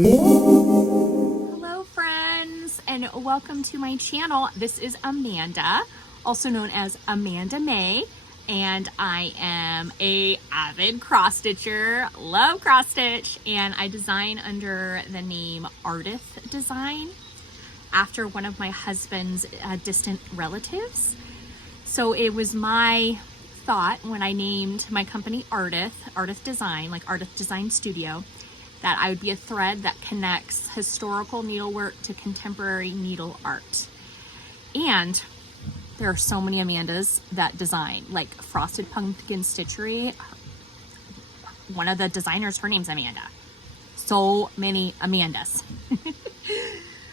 Hello friends, and welcome to my channel. This is Amanda, also known as Amanda Mae, and I am a avid cross stitcher, love cross stitch, and I design under the name Ardith Design after one of my husband's distant relatives. So it was my thought when I named my company Ardith Design, like Ardith Design Studio, that I would be a thread that connects historical needlework to contemporary needle art. And there are so many Amandas that design, like Frosted Pumpkin Stitchery. One of the designers, her name's Amanda. So many Amandas.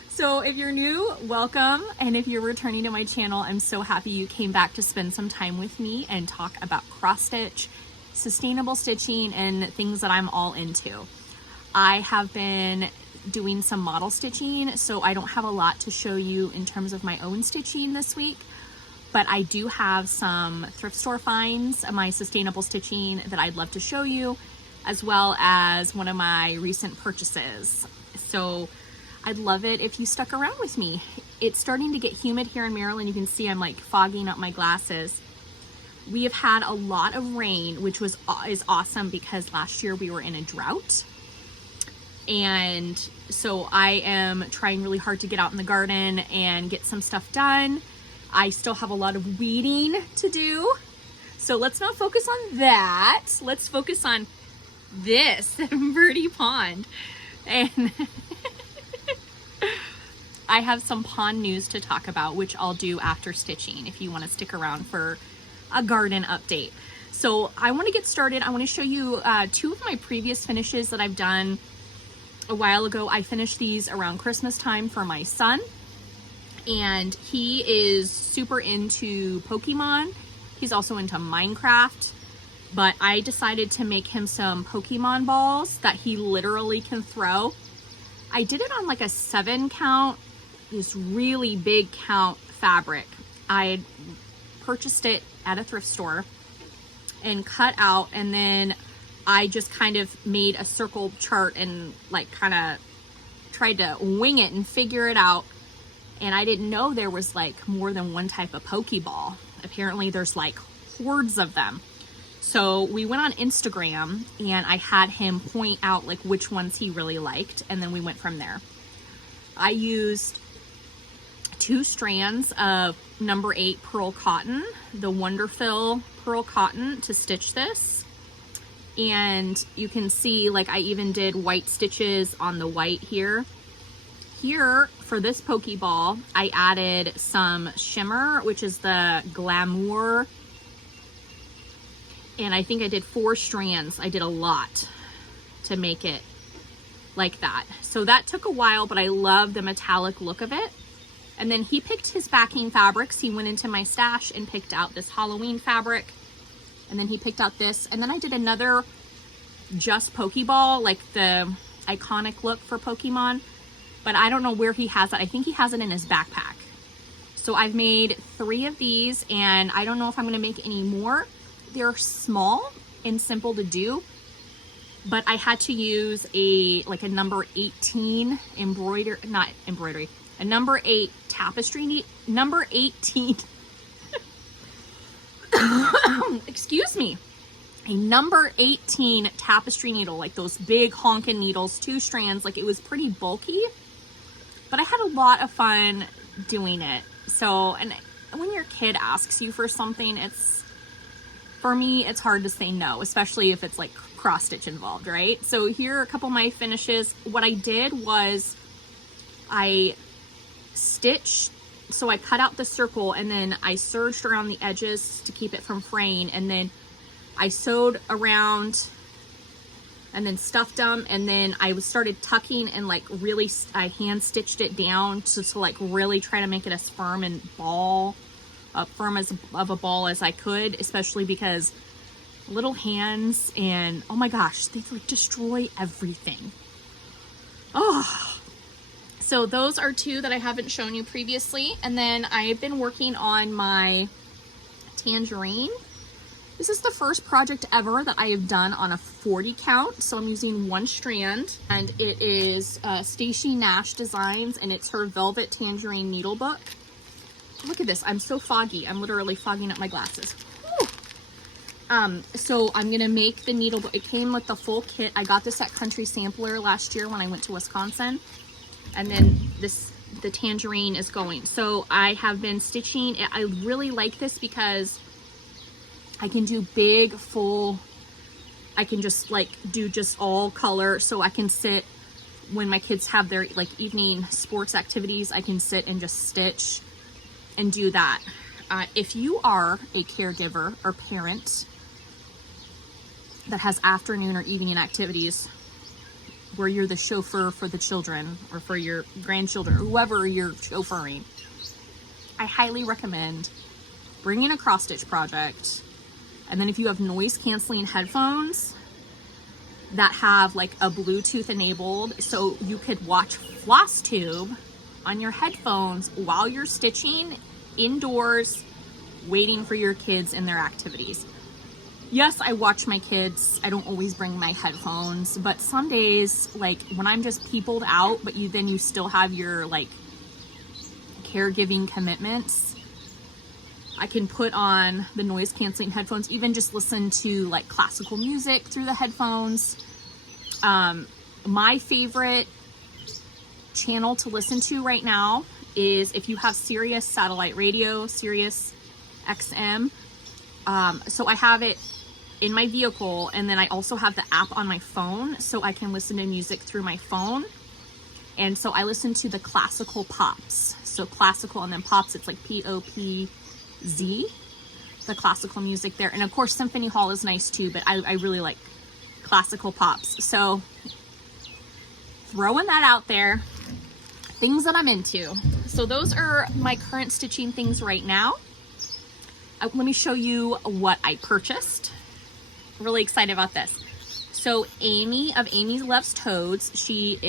So if you're new, welcome. And if you're returning to my channel, I'm so happy you came back to spend some time with me and talk about cross stitch, sustainable stitching, and things that I'm all into. I have been doing some model stitching, so I don't have a lot to show you in terms of my own stitching this week, but I do have some thrift store finds of my sustainable stitching that I'd love to show you, as well as one of my recent purchases. So I'd love it if you stuck around with me. It's starting to get humid here in Maryland. You can see I'm like fogging up my glasses. We have had a lot of rain, which is awesome because last year we were in a drought. And so I am trying really hard to get out in the garden and get some stuff done. I still have a lot of weeding to do. So let's not focus on that. Let's focus on this birdie pond. And I have some pond news to talk about, which I'll do after stitching if you want to stick around for a garden update. So I want to get started. I want to show you two of my previous finishes that I've done a while ago. I finished these around Christmas time for my son, and he is super into Pokemon. He's also into Minecraft, but I decided to make him some Pokemon balls that he literally can throw. I did it on like a 7 count, this really big count fabric. I purchased it at a thrift store and cut out, and then I just kind of made a circle chart and like kind of tried to wing it and figure it out. And I didn't know there was like more than one type of Pokeball. Apparently there's like hordes of them. So we went on Instagram and I had him point out like which ones he really liked, and then we went from there. I used 2 strands of number 8 pearl cotton, the Wonderfill pearl cotton, to stitch this. And you can see like I even did white stitches on the white here. Here for this Pokeball, I added some shimmer, which is the Glamour. And I think I did 4 strands. I did a lot to make it like that. So that took a while, but I love the metallic look of it. And then he picked his backing fabrics. He went into my stash and picked out this Halloween fabric. And then he picked out this, and then I did another just Pokeball, like the iconic look for Pokemon, but I don't know where he has it. I think he has it in his backpack. So I've made 3 of these, and I don't know if I'm gonna make any more. They're small and simple to do, but I had to use a number 18 a number 8 tapestry, number 18 excuse me, a number 18 tapestry needle, like those big honkin' needles, 2 strands. Like it was pretty bulky, but I had a lot of fun doing it. So, and when your kid asks you for something, for me, it's hard to say no, especially if it's like cross stitch involved, right? So here are a couple of my finishes. What I did was I stitched, so I cut out the circle and then I serged around the edges to keep it from fraying, and then I sewed around and then stuffed them, and then I started tucking and like really I hand stitched it down to like really try to make it as firm and firm as of a ball as I could, especially because little hands, and oh my gosh, they like destroy everything. Oh, so those are 2 that I haven't shown you previously. And then I've been working on my tangerine This is the first project ever that I have done on a 40 count. So I'm using 1 strand, and it is Stacey Nash Designs, and it's her Velvet Tangerine Needle Book. Look at this, I'm so foggy. I'm literally fogging up my glasses. Whew. So I'm gonna make the needle book. It came with the full kit. I got this at Country Sampler last year when I went to Wisconsin. And then the tangerine is going. So I have been stitching. I really like this because I can do big, full, I can just like do just all color. So I can sit when my kids have their like evening sports activities, I can sit and just stitch and do that. If you are a caregiver or parent that has afternoon or evening activities where you're the chauffeur for the children or for your grandchildren, or whoever you're chauffeuring, I highly recommend bringing a cross stitch project. And then if you have noise canceling headphones that have like a Bluetooth enabled, so you could watch Flosstube on your headphones while you're stitching indoors, waiting for your kids in their activities. Yes, I watch my kids. I don't always bring my headphones, but some days, like when I'm just peopled out, but then you still have your like caregiving commitments, I can put on the noise canceling headphones, even just listen to like classical music through the headphones. My favorite channel to listen to right now is if you have Sirius satellite radio, Sirius XM. So I have it in my vehicle, and then I also have the app on my phone, so I can listen to music through my phone. And so I listen to the classical pops. So classical and then pops, it's like P-O-P-Z, the classical music there. And of course, Symphony Hall is nice too, but I really like classical pops. So throwing that out there, things that I'm into. So those are my current stitching things right now. Let me show you what I purchased. Really excited about this. So Amy of Amy Loves Toads, she's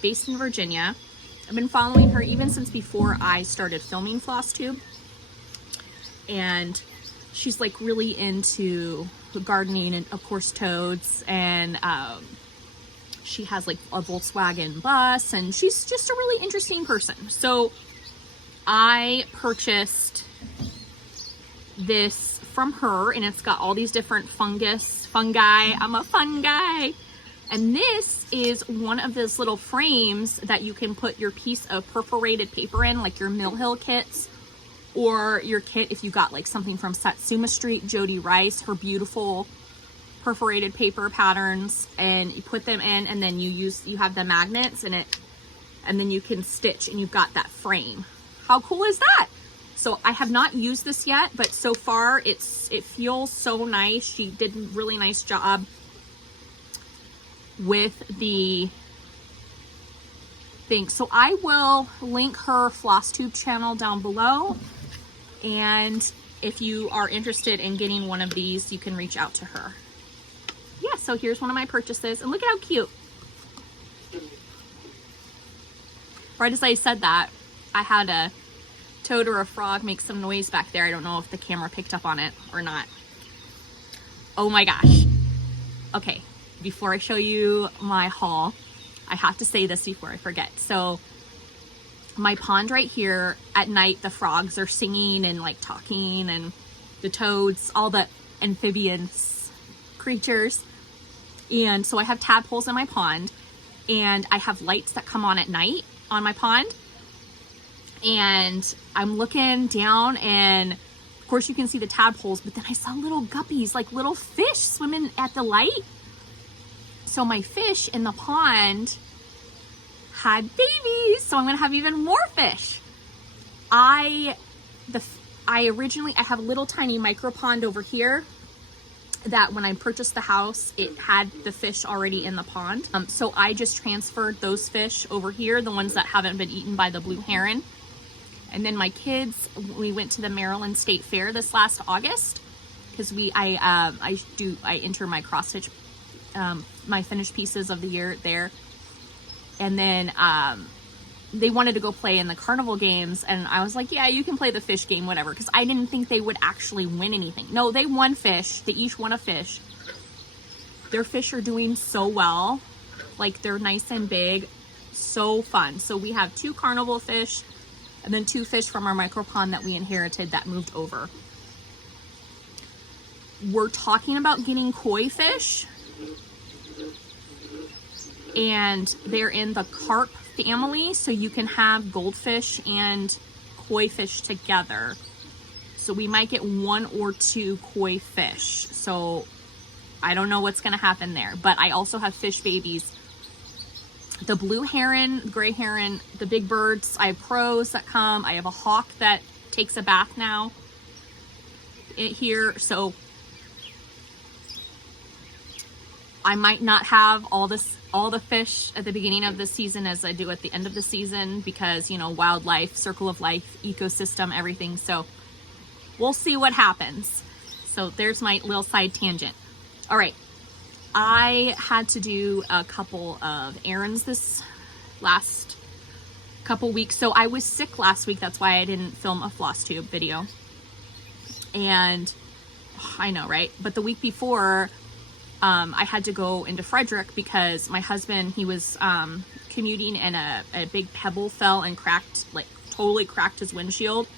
based in Virginia. I've been following her even since before I started filming Flosstube. And she's like really into gardening and of course toads, and she has like a Volkswagen bus, and she's just a really interesting person. So I purchased this from her, and it's got all these different fungi. I'm a fun guy. And this is one of those little frames that you can put your piece of perforated paper in, like your Mill Hill kits, or your kit if you got like something from Satsuma Street, Jody Rice, her beautiful perforated paper patterns, and you put them in, and then you have the magnets in it, and then you can stitch, and you've got that frame. How cool is that? So I have not used this yet, but so far it feels so nice. She did a really nice job with the thing. So I will link her Flosstube channel down below, and if you are interested in getting one of these, you can reach out to her. Yeah, so here's one of my purchases, and look at how cute. Right as I said that, I had a toad or a frog make some noise back there. I don't know if the camera picked up on it or not. Oh my gosh. Okay, before I show you my haul, I have to say this before I forget. So my pond right here, at night the frogs are singing and like talking, and the toads, all the amphibians creatures. And so I have tadpoles in my pond, and I have lights that come on at night on my pond. And I'm looking down, and of course you can see the tadpoles, but then I saw little guppies, like little fish swimming at the light. So my fish in the pond had babies, so I'm gonna have even more fish. I have a little tiny micro pond over here that when I purchased the house, it had the fish already in the pond. So I just transferred those fish over here, the ones that haven't been eaten by the blue heron. And then my kids, we went to the Maryland State Fair this last August, because I enter my cross stitch, my finished pieces of the year there. And then they wanted to go play in the carnival games, and I was like, yeah, you can play the fish game, whatever, because I didn't think they would actually win anything. No, they won fish. They each won a fish. Their fish are doing so well. Like, they're nice and big. So fun. So we have 2 carnival fish and then 2 fish from our micro pond that we inherited that moved over. We're talking about getting koi fish, and they're in the carp family, so you can have goldfish and koi fish together. So we might get 1 or 2 koi fish. So I don't know what's going to happen there, but I also have fish babies. The blue heron, gray heron, the big birds. I have crows that come. I have a hawk that takes a bath now here. So I might not have all the fish at the beginning of the season as I do at the end of the season, because, you know, wildlife, circle of life, ecosystem, everything. So we'll see what happens. So there's my little side tangent. All right. I had to do a couple of errands this last couple weeks. So I was sick last week. That's why I didn't film a Flosstube video. And I know, right? But the week before, I had to go into Frederick because my husband, he was commuting and a big pebble fell and cracked, like totally cracked his windshield.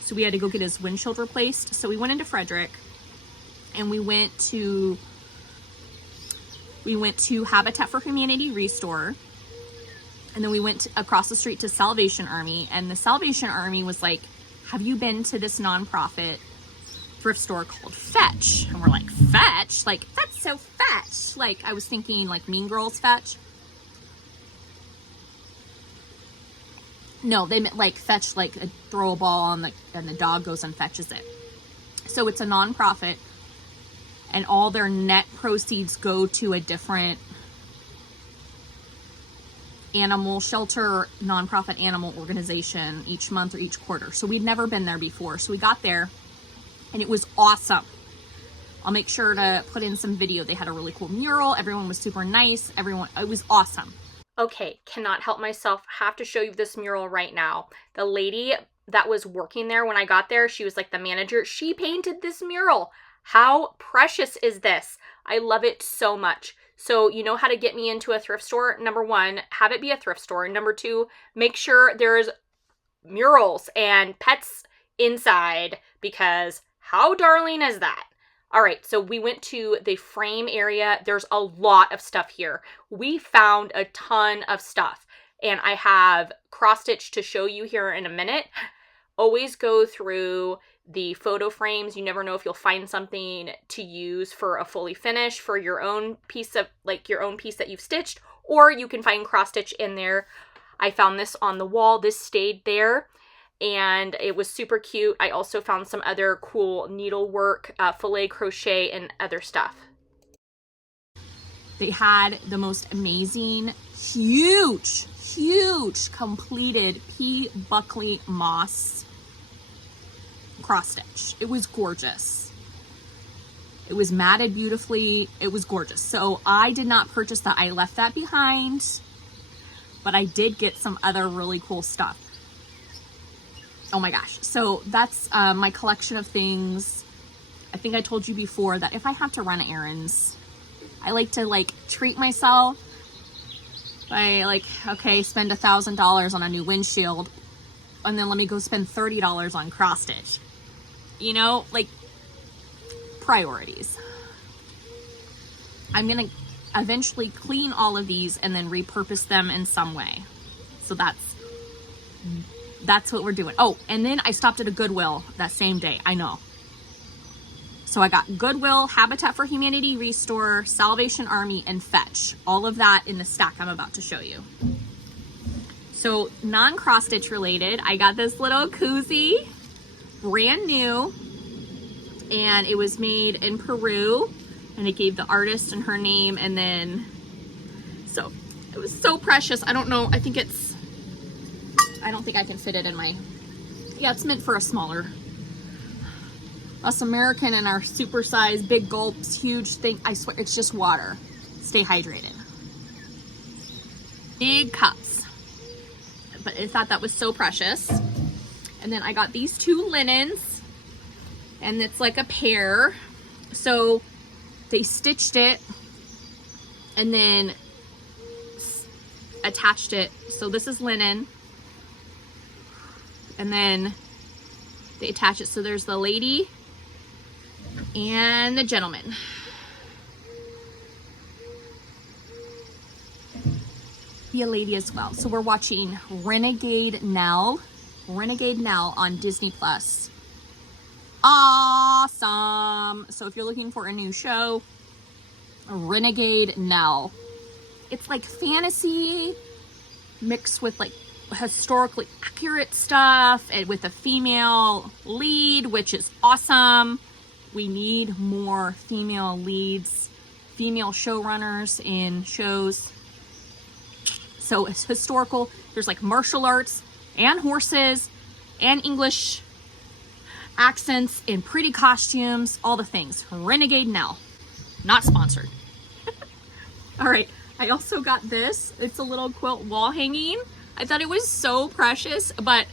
So we had to go get his windshield replaced. So we went into Frederick and we went to Habitat for Humanity Restore. And then we went across the street to Salvation Army, and the Salvation Army was like, have you been to this nonprofit thrift store called Fetch? And we're like, Fetch? Like, that's so Fetch. Like, I was thinking like Mean Girls Fetch. No, they meant like Fetch, like throw a ball on and the dog goes and fetches it. So it's a nonprofit, and all their net proceeds go to a different animal shelter or nonprofit animal organization each month or each quarter. So we'd never been there before. So we got there and it was awesome. I'll make sure to put in some video. They had a really cool mural. Everyone was super nice. It was awesome. Okay, cannot help myself. Have to show you this mural right now. The lady that was working there when I got there, she was like the manager. She painted this mural. How precious is this? I love it so much. So you know how to get me into a thrift store. Number 1, have it be a thrift store. Number 2, make sure there's murals and pets inside, because how darling is that? All right, so we went to the frame area. There's a lot of stuff here. We found a ton of stuff, and I have cross stitch to show you here in a minute. Always go through the photo frames. You never know if you'll find something to use for a fully finish for your own piece of, like your own piece that you've stitched, or you can find cross stitch in there. I found this on the wall. This stayed there and it was super cute. I also found some other cool needlework, filet crochet and other stuff. They had the most amazing, huge completed P. Buckley moss cross stitch. It was gorgeous. It was matted beautifully. It was gorgeous. So I did not purchase that. I left that behind, but I did get some other really cool stuff. Oh my gosh. So that's my collection of things. I think I told you before that if I have to run errands, I like to like treat myself by like, okay, spend $1,000 on a new windshield, and then let me go spend $30 on cross stitch. You know, like priorities. I'm gonna eventually clean all of these and then repurpose them in some way. So that's what we're doing. Oh, and then I stopped at a Goodwill that same day. I know. So I got Goodwill, Habitat for Humanity Restore, Salvation Army, and Fetch. All of that in the stack I'm about to show you. So non-cross stitch related, I got this little koozie, brand new, and it was made in Peru, and it gave the artist and her name, and then, so it was so precious. I don't know, I don't think I can fit it in my, yeah, it's meant for a smaller, us American and our super size, big gulps, huge thing. I swear, it's just water. Stay hydrated. Big cups. but I thought that was so precious. And then I got these 2 linens, and it's like a pair. So they stitched it and then attached it. So this is linen, and then they attach it. So there's the lady and the gentleman. Be a lady as well. So we're watching Renegade Nell on Disney Plus. Awesome. So if you're looking for a new show, Renegade Nell. It's like fantasy mixed with like historically accurate stuff, and with a female lead, which is awesome. We need more female leads, female showrunners in shows. So it's historical. There's like martial arts and horses and English accents and pretty costumes, all the things. Renegade Nell. Not sponsored. All right. I also got this. It's a little quilt wall hanging. I thought it was so precious, but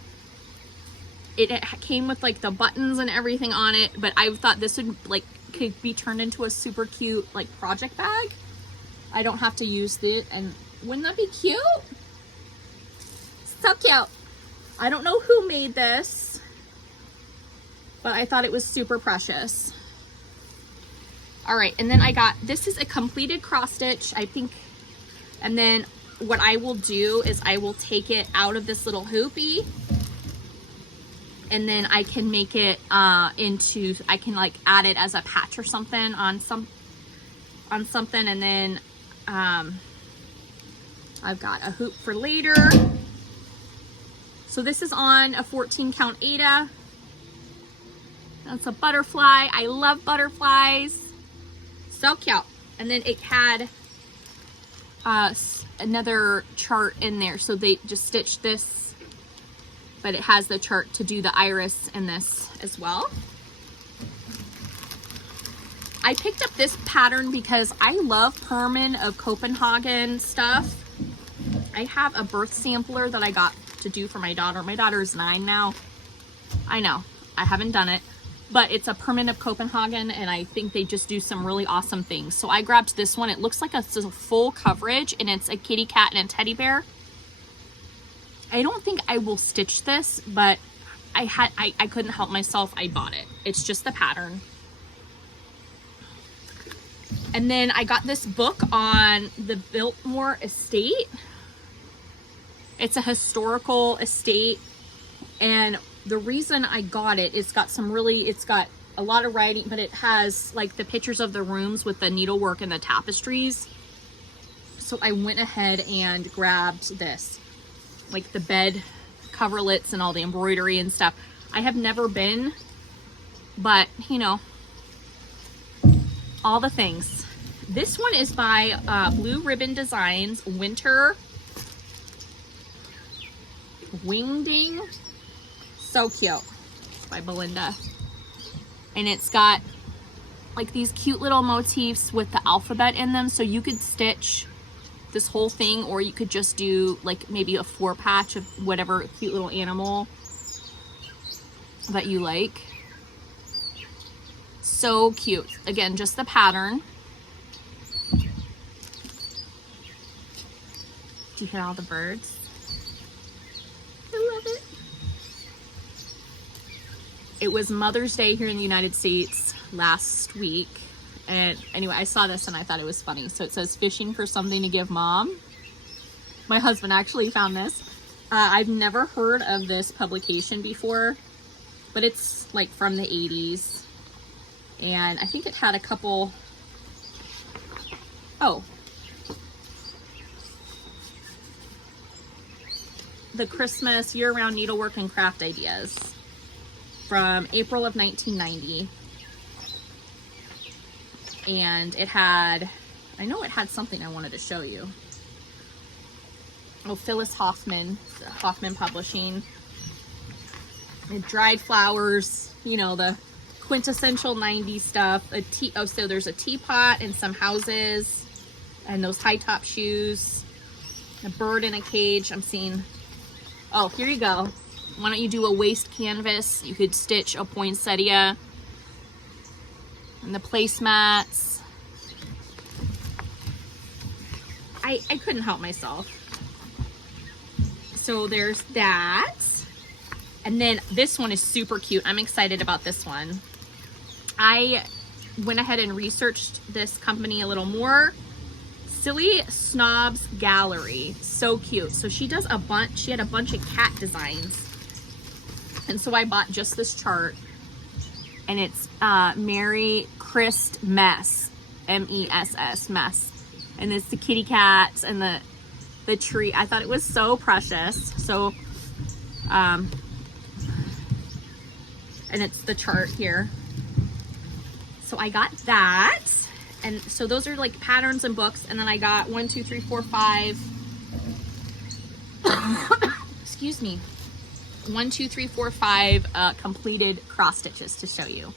it came with like the buttons and everything on it. But I thought this would like could be turned into a super cute like project bag. I don't have to use it, and wouldn't that be cute? So cute. I don't know who made this, but I thought it was super precious. All right, and then I got, this is a completed cross stitch, I think. And then what I will do is I will take it out of this little hoopy, and then I can make it into, I can like add it as a patch or something on something. And then I've got a hoop for later. So this is on a 14 count Aida. That's a butterfly. I love butterflies. So cute. And then it had another chart in there. So they just stitched this, but it has the chart to do the iris in this as well. I picked up this pattern because I love Permin of Copenhagen stuff. I have a birth sampler that I got to do for my daughter. My daughter is 9 now. I know, I haven't done it, but it's a Permin of Copenhagen, and I think they just do some really awesome things. So I grabbed this one. It looks like it's a full coverage, and it's a kitty cat and a teddy bear. I don't think I will stitch this, but I couldn't help myself. I bought it. It's just the pattern. And then I got this book on the Biltmore estate. It's a historical estate, and the reason I got it, it's got a lot of writing, but it has like the pictures of the rooms with the needlework and the tapestries. So I went ahead and grabbed this, like the bed coverlets and all the embroidery and stuff. I have never been, but you know, all the things. This one is by Blue Ribbon Designs, Winter Wingding. So cute, by Belinda. And it's got like these cute little motifs with the alphabet in them, so you could stitch this whole thing, or you could just do like maybe a 4 patch of whatever cute little animal that you like. So cute. Again, just the pattern. Do you hear all the birds? I love it. It was Mother's Day here in the United States last week. And anyway, I saw this and I thought it was funny. So it says, fishing for something to give mom. My husband actually found this. I've never heard of this publication before, but it's like from the 80s. And I think it had a couple, the Christmas year-round needlework and craft ideas from April of 1990. And it had, I know it had something I wanted to show you. Oh, Phyllis Hoffman Publishing. And dried flowers, you know, the quintessential 90s stuff. So there's a teapot and some houses and those high top shoes. A bird in a cage. I'm seeing Oh, here you go. Why don't you do a waist canvas? You could stitch a poinsettia and the placemats. I couldn't help myself. So there's that. And then this one is super cute. I'm excited about this one. I went ahead and researched this company a little more. Silly Snobs Gallery. So cute. So she does a bunch, she had a bunch of cat designs. And so I bought just this chart. And it's Mary Christ Mess. M-E-S-S, Mess. And it's the kitty cats and the tree. I thought it was so precious. So, and it's the chart here. So I got that. And so those are like patterns and books. And then I got 1, 2, 3, 4, 5. Excuse me. 1, 2, 3, 4, 5 completed cross stitches to show you.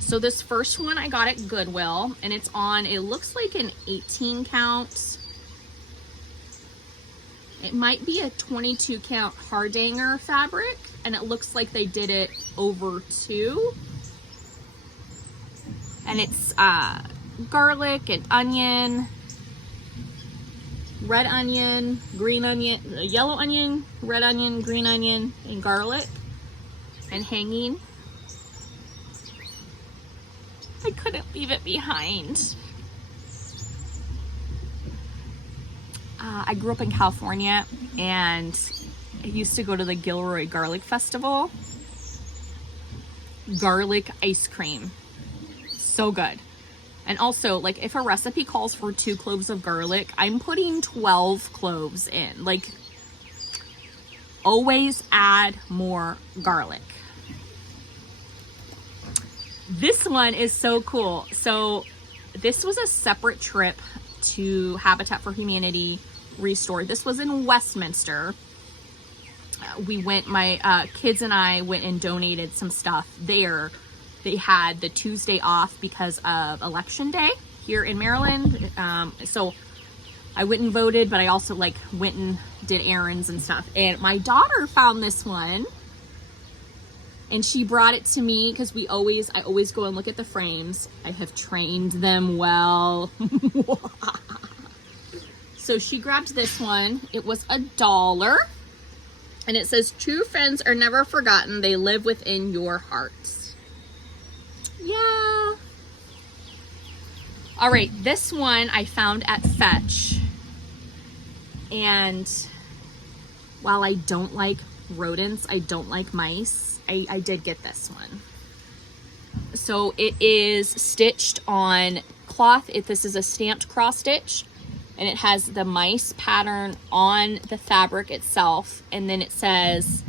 So this first one I got at Goodwill, and it's on, it looks like an 18 count. It might be a 22 count Hardanger fabric, and it looks like they did it over 2. And it's garlic and onion, red onion, green onion, yellow onion, red onion, green onion, and garlic, and hanging. I couldn't leave it behind. I grew up in California, and I used to go to the Gilroy Garlic Festival. Garlic ice cream. So good. And also, like, if a recipe calls for 2 cloves of garlic, I'm putting 12 cloves in. Like, always add more garlic. This one is so cool. So this was a separate trip to Habitat for Humanity Restored. This was in Westminster. We went, my kids and I went and donated some stuff there. They had the Tuesday off because of Election Day here in Maryland. So I went and voted, but I also like went and did errands and stuff. And my daughter found this one. And she brought it to me because I always go and look at the frames. I have trained them well. So she grabbed this one. It was $1. And it says, true friends are never forgotten. They live within your hearts. Yeah. All right, this one I found at Fetch. And while I don't like rodents, I don't like mice, I did get this one. So it is stitched on cloth. This is a stamped cross stitch, and it has the mice pattern on the fabric itself. And then it says,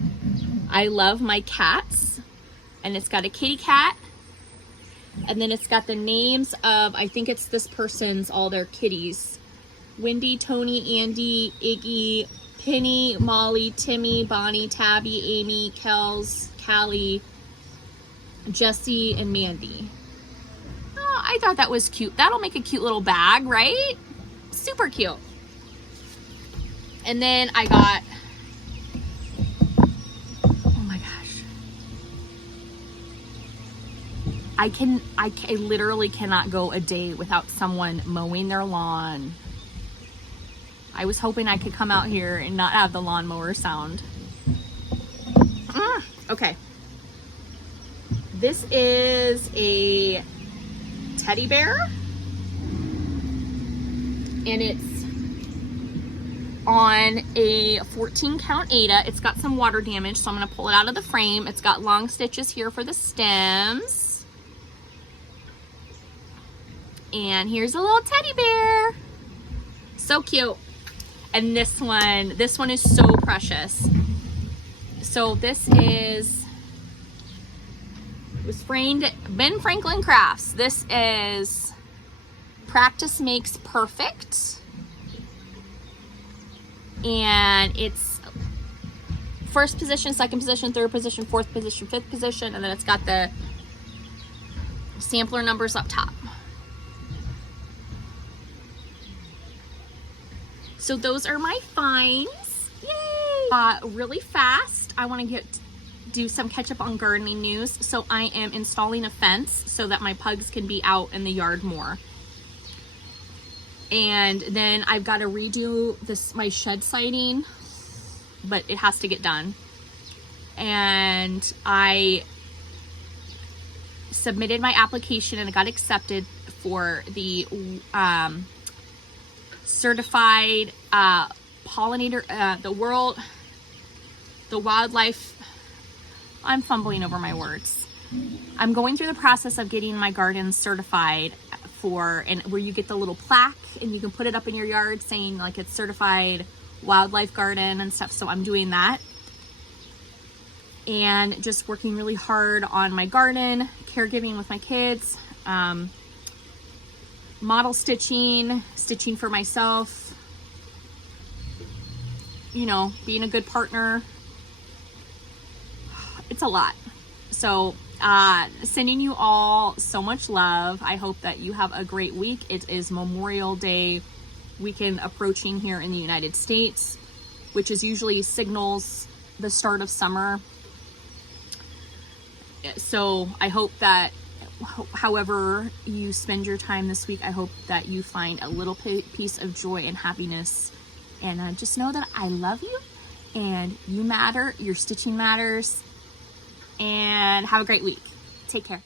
I love my cats. And it's got a kitty cat. And then it's got the names of, I think it's this person's, all their kitties. Wendy, Tony, Andy, Iggy, Penny, Molly, Timmy, Bonnie, Tabby, Amy, Kels, Callie, Jessie, and Mandy. Oh, I thought that was cute. That'll make a cute little bag, right? Super cute. And then I got, oh my gosh. I literally cannot go a day without someone mowing their lawn. I was hoping I could come out here and not have the lawnmower sound. Okay. This is a teddy bear. And it's on a 14 count Aida. It's got some water damage, so I'm going to pull it out of the frame. It's got long stitches here for the stems. And here's a little teddy bear. So cute. And this one is so precious. So this was framed at Ben Franklin Crafts. This is Practice Makes Perfect. And it's first position, second position, third position, fourth position, fifth position, and then it's got the sampler numbers up top. So those are my finds. Yay! Really fast, I want to do some catch up on gardening news. So I am installing a fence so that my pugs can be out in the yard more. And then I've got to redo my shed siding, but it has to get done. And I submitted my application and it got accepted for the certified pollinator, the wildlife, I'm fumbling over my words. I'm going through the process of getting my garden certified where you get the little plaque and you can put it up in your yard saying like it's certified wildlife garden and stuff. So I'm doing that. And just working really hard on my garden, caregiving with my kids, model stitching for myself, you know, being a good partner. It's a lot. So sending you all so much love. I hope that you have a great week. It is Memorial Day weekend approaching here in the United States, which is usually signals the start of summer. So I hope that however you spend your time this week, I hope that you find a little piece of joy and happiness. And just know that I love you and you matter. Your stitching matters. And have a great week. Take care.